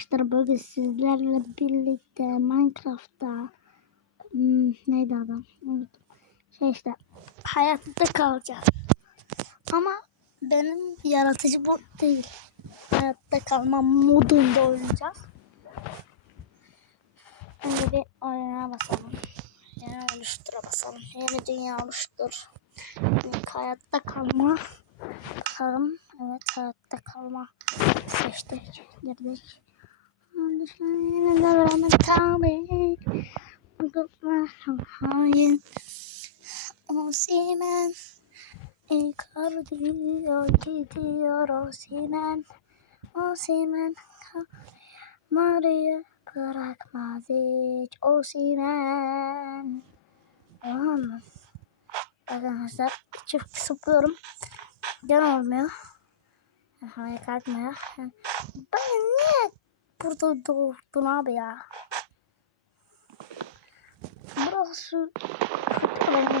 arkadaşlar bugün sizlerle birlikte Minecraft'ta hmm, neydi adam? Unuttum. Şey işte hayatta kalacağız. Ama benim yaratıcı bot değil. Hayatta kalma modunda oynayacağız. Önce bir oyuna basalım. Yeni oluştura basalım. Yeni dünya oluştur. Hayatta kalma. Bakalım. Evet hayatta kalma. Seçtik. Girdik. Hain. Osimen. Icardi gidiyor Osimen. Osimen. Maria bırakmaz hiç Osimen. Tamam? Arkadaşlar çift sıplıyorum. Gene olmuyor. Havaya kalkmıyor. Ben niye burada doğdun abi ya? Burası. Şurada.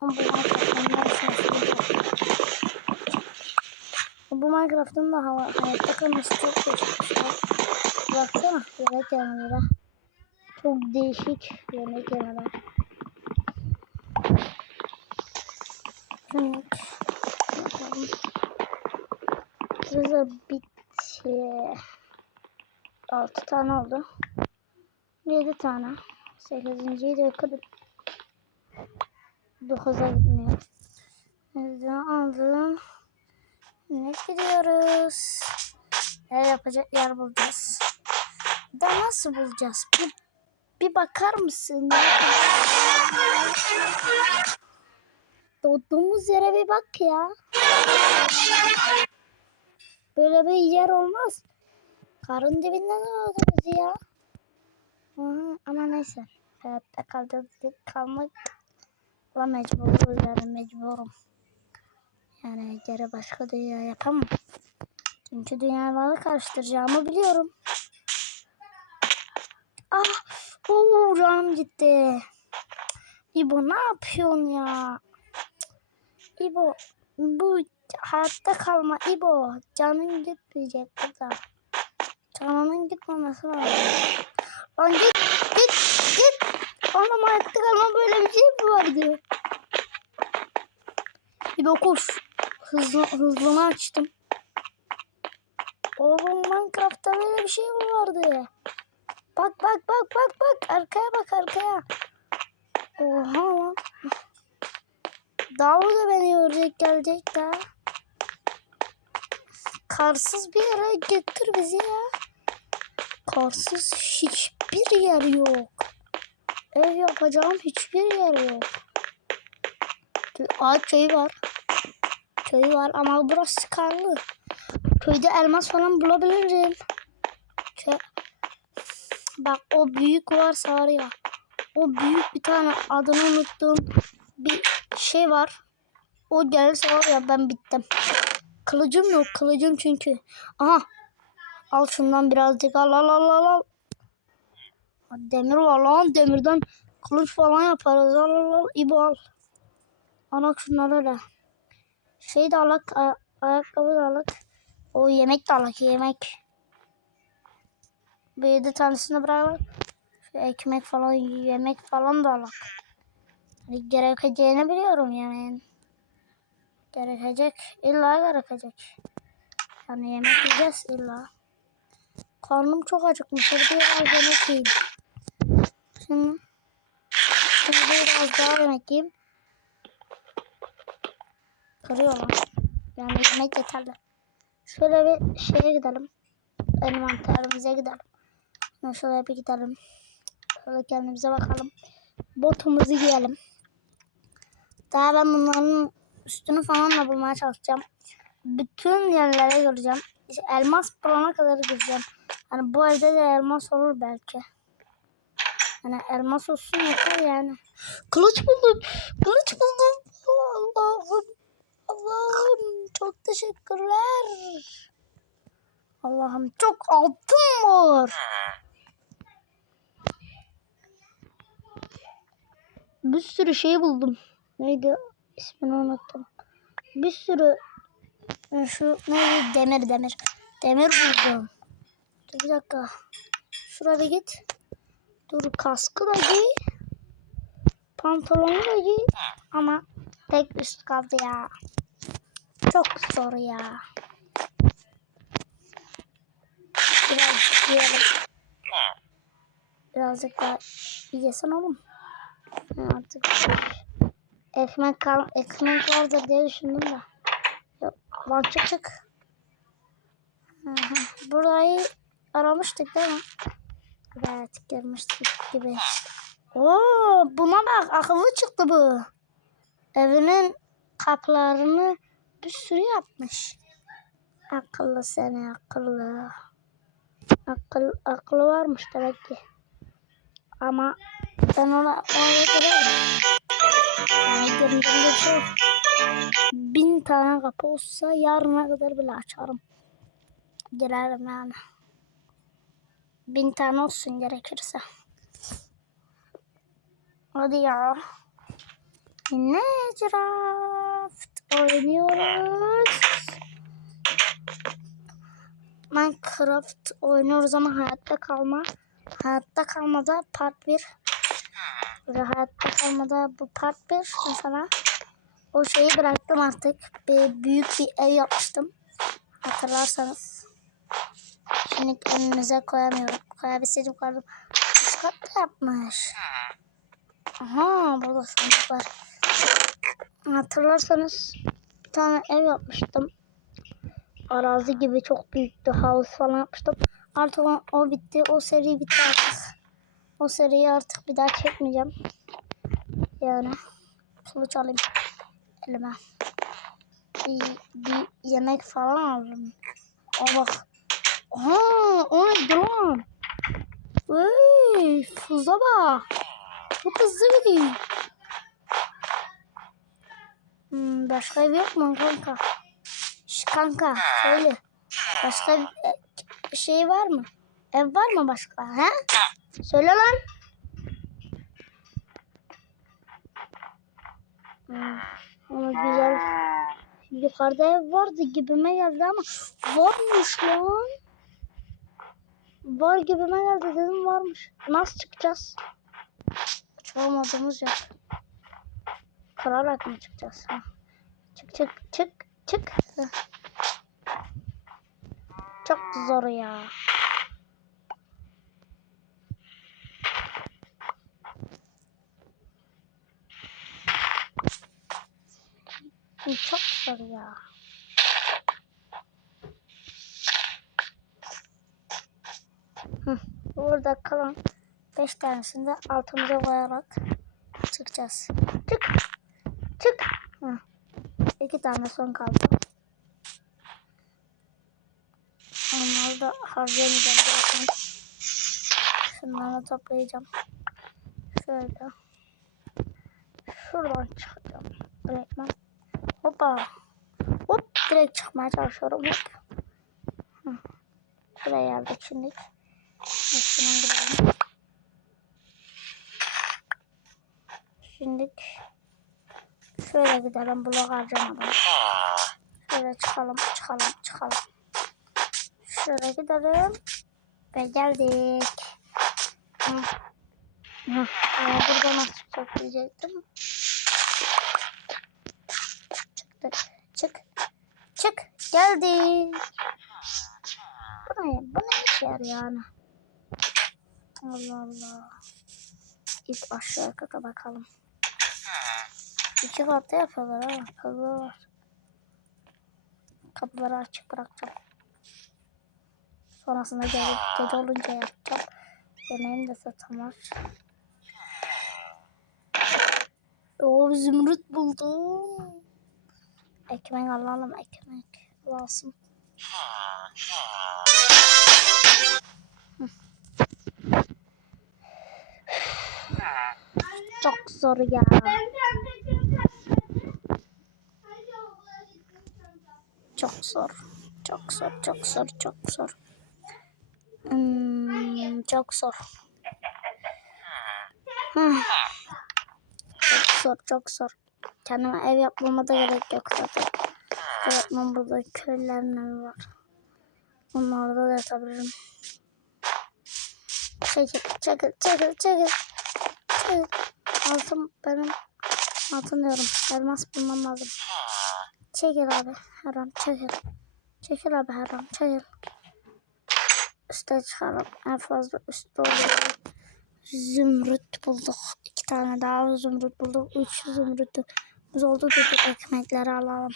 Ama bu Minecraft'ın Bu Minecraft'ın da hava, hayatta kalması çok değişik. Baksana yemek yemeleri. Çok değişik yemek yemeler. Evet. Bakalım. Burası bitti. 6 tane oldu. 7 tane. 8. de kadar 9'a gitmiyor. Bizden aldım. Ne gidiyoruz? Ev yapacak yer bulacağız. Da nasıl bulacağız? Bir, bir bakar mısın? Doğduğumuz yere bir bak ya. Böyle bir yer olmaz. Karın dibinden doğdunuz ya. Aha, ama neyse. Hayatta kalacağız. Kalmak la mecburuz yani mecburum. Yani geri başka dünya yapamam. Çünkü dünyaları karıştıracağımı biliyorum. Ah! Oo, gitti. İbo ne yapıyorsun ya? İbo bu hayatta kalma İbo. Canın gitmeyecek burada. Canının gitmemesi lazım. Lan git git git. Oğlum hayatta kalma böyle bir şey mi vardı? İbo koş. Hızlı, hızlını açtım. Oğlum Minecraft'ta böyle bir şey mi vardı? Bak bak bak bak bak. Arkaya bak arkaya. Oha lan. Davul da beni görecek gelecek daha. Karsız bir yere götür bizi ya. Karsız hiçbir yer yok. Ev yapacağım hiçbir yer yok. Aa köy var. Köy var ama burası karlı. Köyde elmas falan bulabilirim. Köy... Bak o büyük varsa var ya. O büyük bir tane adını unuttum. Bir şey var. O gelirse var ya ben bittim. Kılıcım yok. Kılıcım çünkü. Aha. Al şundan birazcık al al al al. al. Demir var lan. Demirden kılıç falan yaparız. Al al al. İbo al. Ana şunları da. Şey de alak. Ay ayakkabı da alak. O yemek de alak. Yemek. Bir yedi tanesini bırak. Şu ekmek falan yemek falan da alak. Gerekeceğini biliyorum yemeğin. Gerekecek. illa gerekecek. Yani yemek yiyeceğiz illa. Karnım çok acıkmış. Hadi biraz yemek yiyeyim. Şimdi, şimdi biraz daha yemek yiyeyim. Kırıyor lan. Yani yemek yeterli. Şöyle bir şeye gidelim. Envanterimize gidelim. Şöyle bir gidelim. Şöyle kendimize bakalım. Botumuzu giyelim. Daha ben bunların üstünü falan da bulmaya çalışacağım. Bütün yerlere göreceğim. İşte elmas bulana kadar gideceğim. Hani bu evde de elmas olur belki. Hani elmas olsun yeter yani. Kılıç buldum. Kılıç buldum. Allah'ım. Allah'ım. Çok teşekkürler. Allah'ım çok altın var. Bir sürü şey buldum. Neydi? İsmini unuttum. Bir sürü Şu ne demir demir. Demir buldum. Dur bir dakika. Şuraya bir git. Dur kaskı da giy. Pantolonu da giy. Ama tek üst kaldı ya. Çok zor ya. Biraz yiyelim. Birazcık daha yesen oğlum. Artık ekmek kal ekmek vardır diye düşündüm de. Yok, lan çık çık. Burayı aramıştık değil mi? Evet görmüştük gibi. Oo buna bak akıllı çıktı bu. Evinin kapılarını bir sürü yapmış. Akıllı seni akıllı. Akıl, aklı varmış demek ki. Ama ben ona girerim. Yani yok. Bin tane kapı olsa yarına kadar bile açarım. Girerim yani. Bin tane olsun gerekirse. Hadi ya. Minecraft oynuyoruz. Minecraft oynuyoruz ama hayatta kalma. Hayatta kalmada part 1. Ve hayatta kalmada bu part 1 mesela. O şeyi bıraktım artık. Bir büyük bir ev yapmıştım. Hatırlarsanız. Şimdi önünüze koyamıyorum. Koyabilseydim koyardım. Kat da yapmış. Aha burada sandık var. Hatırlarsanız bir tane ev yapmıştım. Arazi gibi çok büyüktü. House falan yapmıştım. Artık o, o bitti. O seri bitti artık. O seriyi artık bir daha çekmeyeceğim. Yani kılıç alayım elime. Bir, bir yemek falan aldım. Aa bak. Aha o ne drone. Vay fuza bak. Çok hızlı gidiyor. Hmm, başka ev yok mu kanka? Şş, kanka söyle. Başka bir e, şey var mı? Ev var mı başka? He? Söyle lan. Hmm, ama güzel. Yukarıda ev vardı gibime geldi ama varmış lan. Var gibime geldi dedim varmış. Nasıl çıkacağız? Çıkamadığımız yok. Kırarak mı çıkacağız? Ha. Çık çık çık çık. Çok zor ya. Çok zor ya. Burada kalan 5 tanesini de altımıza koyarak çıkacağız. Çık. Çık. Hı. İki tane son kaldı. Onları da harcayamayacağım zaten. Şunları toplayacağım. Şöyle. Şuradan çıkacağım. Direktmen. Hoppa. Hop direkt çıkmaya çalışıyorum. Hop. Hı. Şuraya geldik şimdi. Şimdi şöyle gidelim blok harcamadan. Şöyle çıkalım çıkalım çıkalım. Şöyle gidelim. Ve geldik. Hı. Ee, burada nasıl çıkacak diyecektim. Çık. Çık. Geldik. Bu ne? Bu ne işe yani? Allah Allah. İlk aşağıya kata bakalım. İki katta yapıyorlar ha. Kapılar var. Kapıları açık bırakacağım. Sonrasında gece, gece olunca yapacağım. Yemeğim de var. Oo zümrüt buldum. Ekmek alalım ekmek. Lazım. Çok zor ya. Çok zor. Çok zor, çok zor, çok zor. Hmm, çok zor. Hmm. Zor, çok zor. Kendime ev yapmama da gerek yok zaten. Öğretmen burada köylerin evi var. Onlarda da yatabilirim. Çekil, çekil, çekil, çekil. Çekil. Altın benim altın diyorum. Elmas bulmam lazım. Çekil abi her an çekil. Çekil abi her an çekil. Üste çıkarım. En fazla üstte oluyor. Zümrüt bulduk. Tane daha zümrüt bulduk. Üç zümrütümüz oldu dedik. Ekmekleri alalım.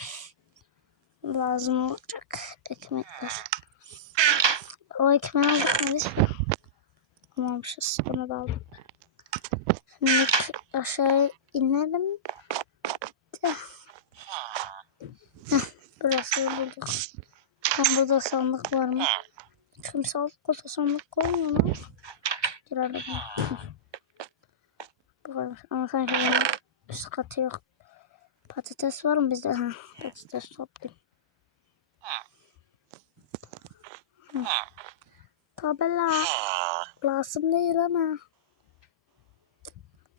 Lazım olacak ekmekler. O ekmeği aldık mı biz? Almamışız. Bunu da aldık. Şimdi aşağı inelim. Burası bulduk. Ben burada sandık var mı? Kimse altta sandık koymuyor mu? Girelim. Bu kadar. Ama üst katı yok. Patates var mı bizde? Ha, patates toplayayım. Tabela lazım değil ama.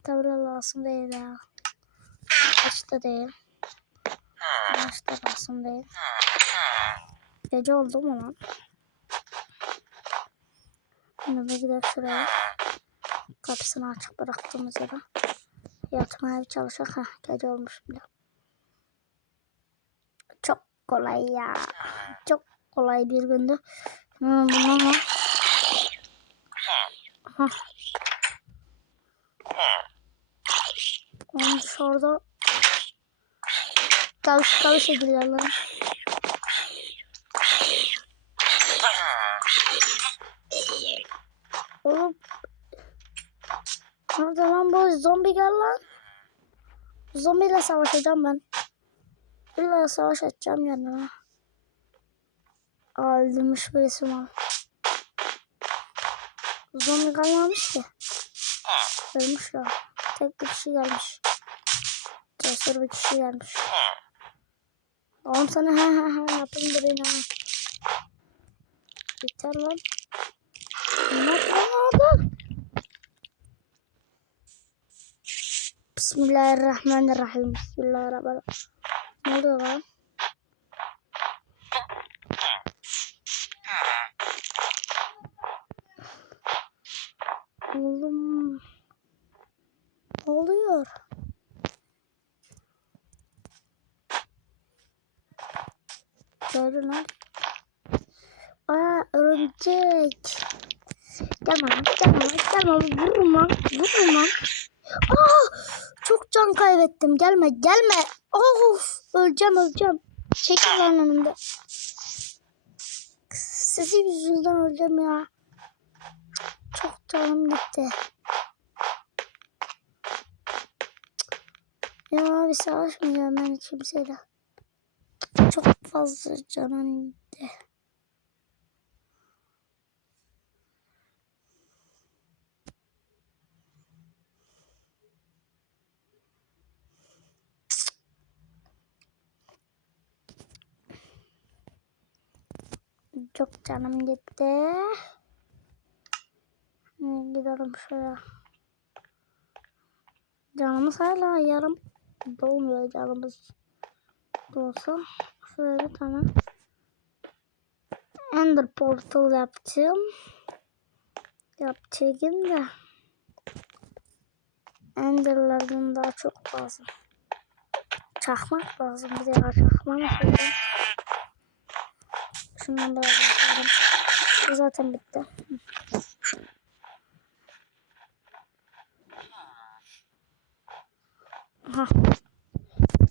Tabela lazım değil ya. Açta değil. Açta lazım değil. Gece oldu mu lan? Şimdi bir gidelim şuraya. Kapısını açık bıraktığımız yere. Yatmaya bir çalışak. Heh, gece olmuş bile. Çok kolay ya. Çok kolay bir gündü. Hmm, bundan var. Hah. Onun dışarıda kavuş kavuş ediyorlar. Oğlum. Nerede lan bu zombi gel lan. Zombiyle savaşacağım ben. İlla savaş edeceğim yanına. Aa öldürmüş birisi var. Zombi kalmamış ki. Ölmüş ya. Tek bir kişi gelmiş. Cesur bir kişi gelmiş. Oğlum sana he he he yapayım da beni ha. Yeter lan. Ne oldu? Bismillahirrahmanirrahim. Bismillahirrahmanirrahim. Ne oluyor lan? Oğlum. Ne oluyor? Gördün lan. Aa örümcek. Gelme lan, gelme lan, gelme can kaybettim. Gelme, gelme. Of, öleceğim, öleceğim. Çekil lan önümde. Sizin yüzünden öleceğim ya. Çok canım gitti. Ya bir savaşmayacağım ben kimseyle. Çok fazla canım gitti. Çok canım gitti. Gidelim şuraya. Canımız hala yarım dolmuyor canımız dolsa. Şöyle bir tane Ender Portal yaptım. Yapacağım da Ender'lardan daha çok lazım. Çakmak lazım bir de çakmak lazım. Şundan biraz yapalım. Bu zaten bitti. Aha.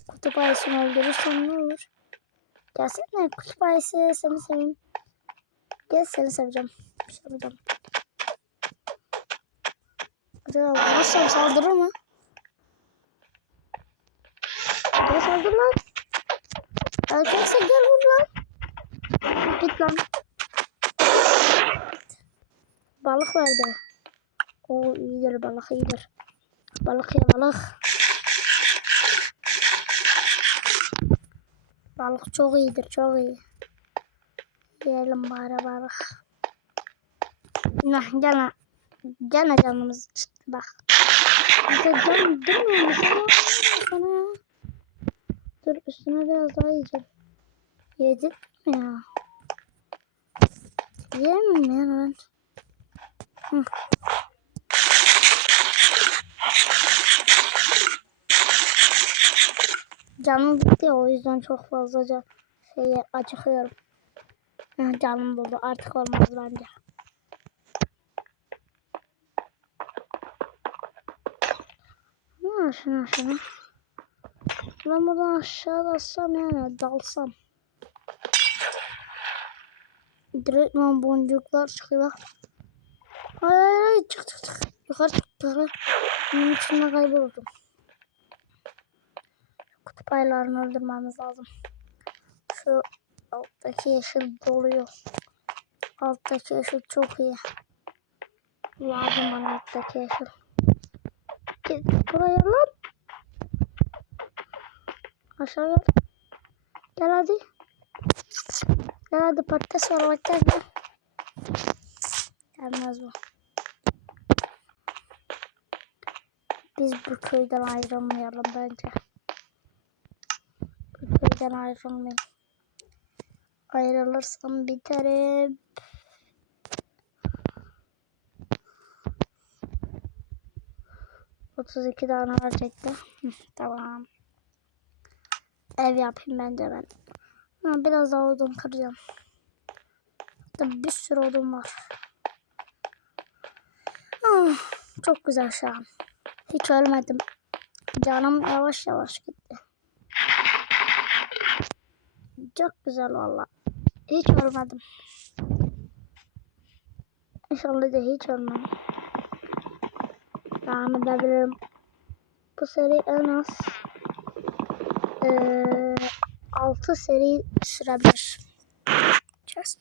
Kutup ayısını öldürürsem ne olur? Gelsene kutup ayısı seni seveyim. Gel seni seveceğim. Yapacağım. Acaba vurmazsam saldırır mı? Gel saldır lan. Erkekse gel vur lan. Git lan. Balık verdi. O iyidir balık iyidir. Balık ya balık. Balık çok iyidir çok iyi. Yiyelim bari balık. Nah gene gene canımız çıktı bak. Can durmuyor mu sana? Dur üstüne biraz daha yiyeceğim. Yedik mi ya? Yiyemem ya ben? Hı. Canım gitti o yüzden çok fazlaca şeye acıkıyorum. Canım buldu artık olmaz bence. Şuna şuna. Ben buradan aşağı dalsam yani dalsam. Direktman boncuklar çıkıyor. Hayır hayır çık çık çık. Yukarı çık yukarı. Bunun içinde kayboldum. Kutup ayılarını öldürmemiz lazım. Şu alttaki yeşil doluyor. Alttaki yeşil çok iyi. Lazım bana alttaki yeşil. Git buraya lan. Aşağı gel. Gel hadi. Gel hadi patates var bak gel. Gelmez bu. Biz bu köyden ayrılmayalım bence. Bu köyden ayrılmayalım. Ayrılırsam biterim. Otuz iki tane verecekti. Tamam. Ev yapayım bence ben. Ha, biraz daha odun kıracağım. Bir sürü odun var. Ah, çok güzel şu an. Hiç ölmedim. Canım yavaş yavaş gitti. Çok güzel valla. Hiç ölmedim. İnşallah da hiç ölmem. Devam edebilirim. Bu seri en az eee 6 seri sürebilir. Just.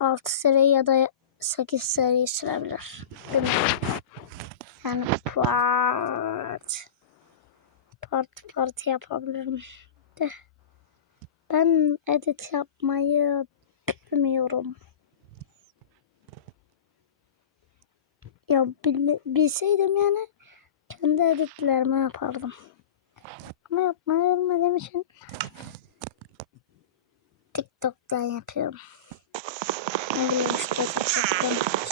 6 seri ya da 8 seri sürebilir. Bilmiyorum. Yani part part part yapabilirim. De. Ben edit yapmayı bilmiyorum. Ya bilme, bilseydim yani kendi editlerimi yapardım. Ama yapmayı bilmediğim için TikTok'tan yapıyorum. Ne bileyim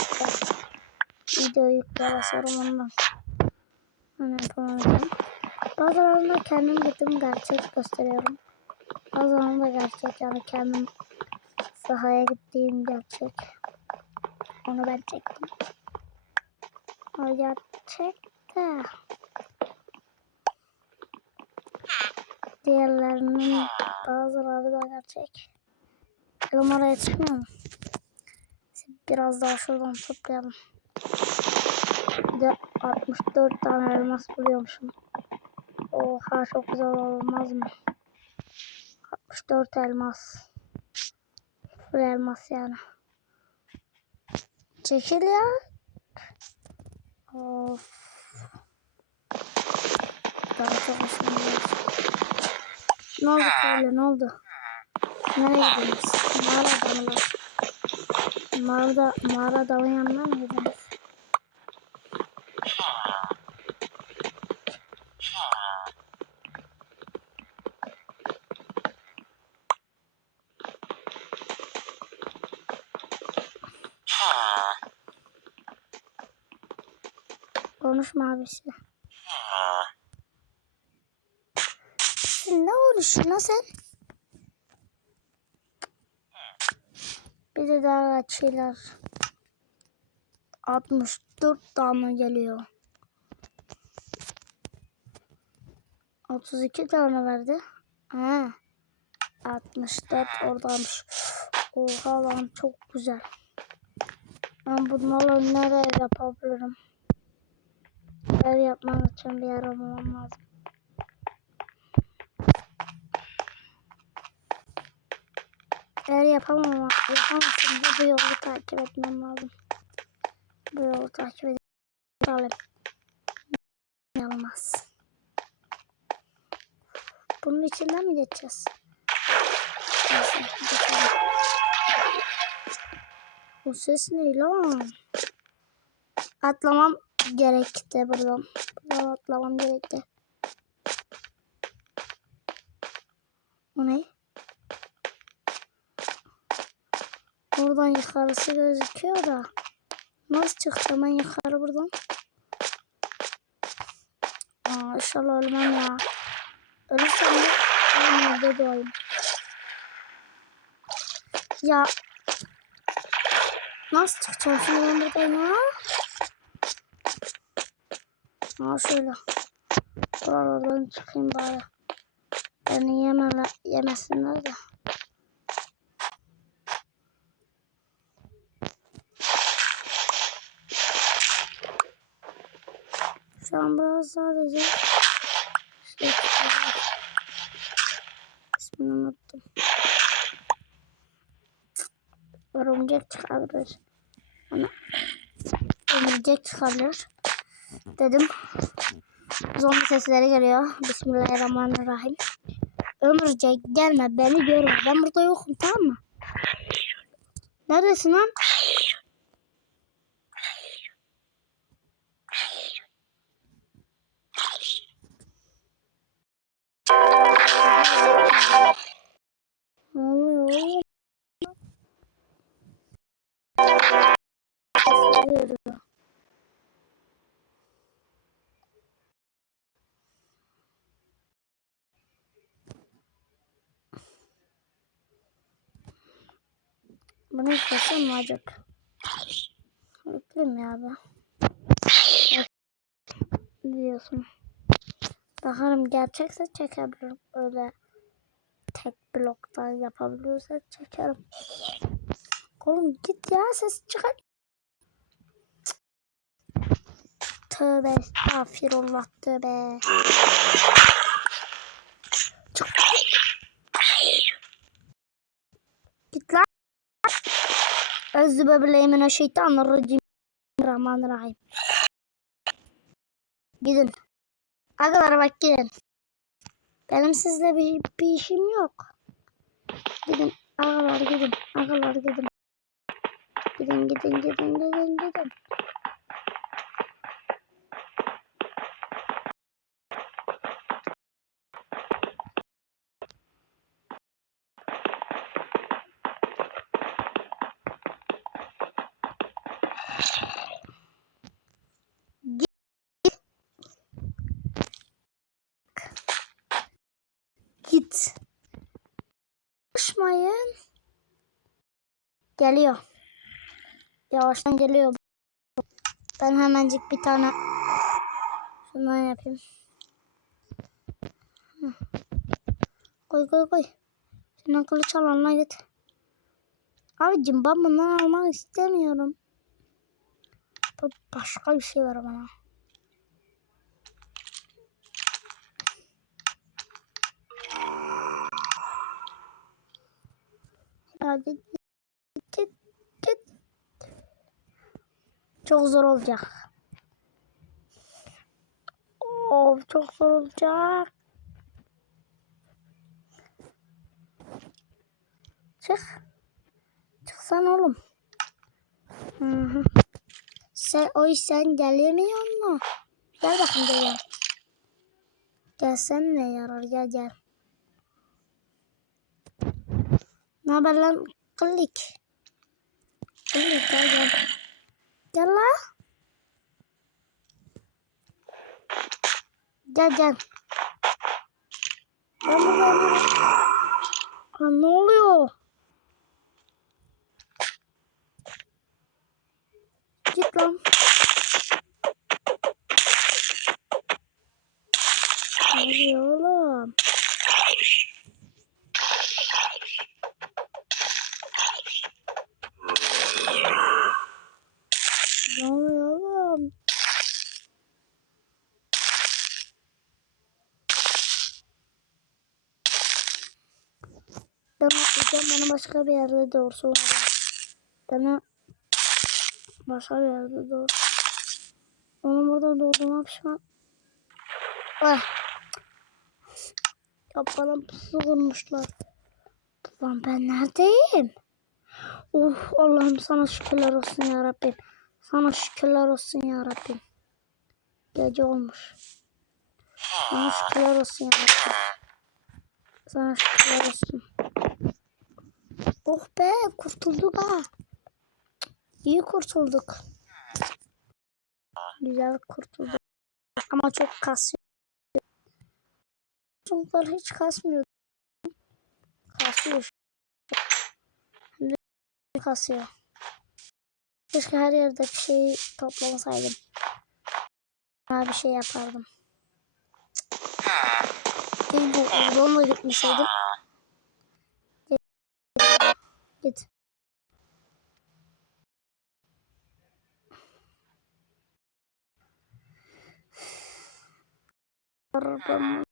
video yükle basarım ondan. Onu yapamayacağım. Bazılarında kendim gittim gerçek gösteriyorum. Bazılarında gerçek yani kendim sahaya gittiğim gerçek. Onu ben çektim. O gerçek de. Diğerlerinin bazıları da gerçek. Bakalım oraya çıkmıyor mu? Biraz daha şuradan toplayalım. Bir de 64 tane elmas buluyormuşum. Oha çok güzel olmaz mı? 64 elmas. Full elmas yani. Çekil ya. Of. Daha çok hoşuma. Ne oldu Karlı ne oldu? Nereye gidiyorsunuz? Mağara mılar? Mağarada, mağara dalın yanına mı gidiyorsunuz? Abisi. Sen ne lan sen? Bir de daha açıyorlar. 64 tane geliyor. 32 tane verdi. Ha. 64 oradaymış. Oha lan çok güzel. Ben bunlarla nereye yapabilirim? Ev yapmam için bir yer lazım. Eğer yapamam, yapamazsam bu yolu takip etmem lazım. Bu yolu takip edelim. Olmaz. Bunun içinden mi geçeceğiz? Bu ses ne lan? Atlamam gerekti buradan. Buradan atlamam gerekti. O ne? Oradan yukarısı gözüküyor da. Nasıl çıkacağım ben yukarı buradan? Aa, inşallah ölmem ya. Ölürsem de ben evde doğayım. Ya nasıl çıkacağım şimdi ben buradan ya? Aa şöyle. Buralardan çıkayım bari. Beni yemele, yemesinler de. Şu an biraz sadece şey. İsmini unuttum. Örümcek çıkabilir. Ama örümcek çıkabilir. Dedim. Zombi sesleri geliyor. Bismillahirrahmanirrahim. Ömürcek gelme beni görme. Ben burada yokum tamam mı? Neredesin lan? Yıkasam mı acaba? Yükleyeyim ya ben. Diyorsun. Bakalım gerçekse çekebilirim. Öyle tek bloktan yapabiliyorsa çekerim. Oğlum git ya ses çıkar. Tövbe estağfirullah tövbe. Çık. Git lan. Özü bebeğimin şeytanirracim. Rahmanirrahim. Gidin. Agalar bak gidin. Benim sizle bir, bir işim yok. Gidin. Agalar gidin. Agalar gidin. Gidin gidin gidin gidin gidin. Git. Koşmayın. Geliyor. Yavaştan geliyor. Ben hemencik bir tane şundan yapayım. Koy koy koy. Şundan kılıç alanına git. Abicim ben bundan almak istemiyorum. Başka bir şey ver bana. Git. Çok zor olacak. Of çok zor olacak. Çık. Çıksan oğlum. Hı hı. Sen o sen gelemiyor mu? Gel bakayım gel. gel. Gelsen ne yarar gel gel. Ne haber lan klik? Klik gel gel. Gel la. Gel gel. Burada Ha, ne oluyor? Git lan. Oluyor oğlum? Ne oluyor oğlum? Ben. Bana başka bir yerde doğrusu var. Bana başka bir yerde doğrusu. Onun burada doğduğuma pişman. Ah. Ya bana pusu kurmuşlar. Lan ben neredeyim? Uh Allah'ım sana şükürler olsun ya Rabbim. Sana şükürler olsun ya Rabbim. Gece olmuş. Sana şükürler olsun ya Rabbim. Sana şükürler olsun. Oh be kurtulduk ha. İyi kurtulduk. Güzel kurtulduk. Ama çok kasıyor. Çocuklar hiç kasmıyor. Kasıyor. Hem de kasıyor. Keşke her yerde bir şey toplamasaydım. Daha bir şey yapardım. İyi bu odamla gitmeseydim. Git. 啊。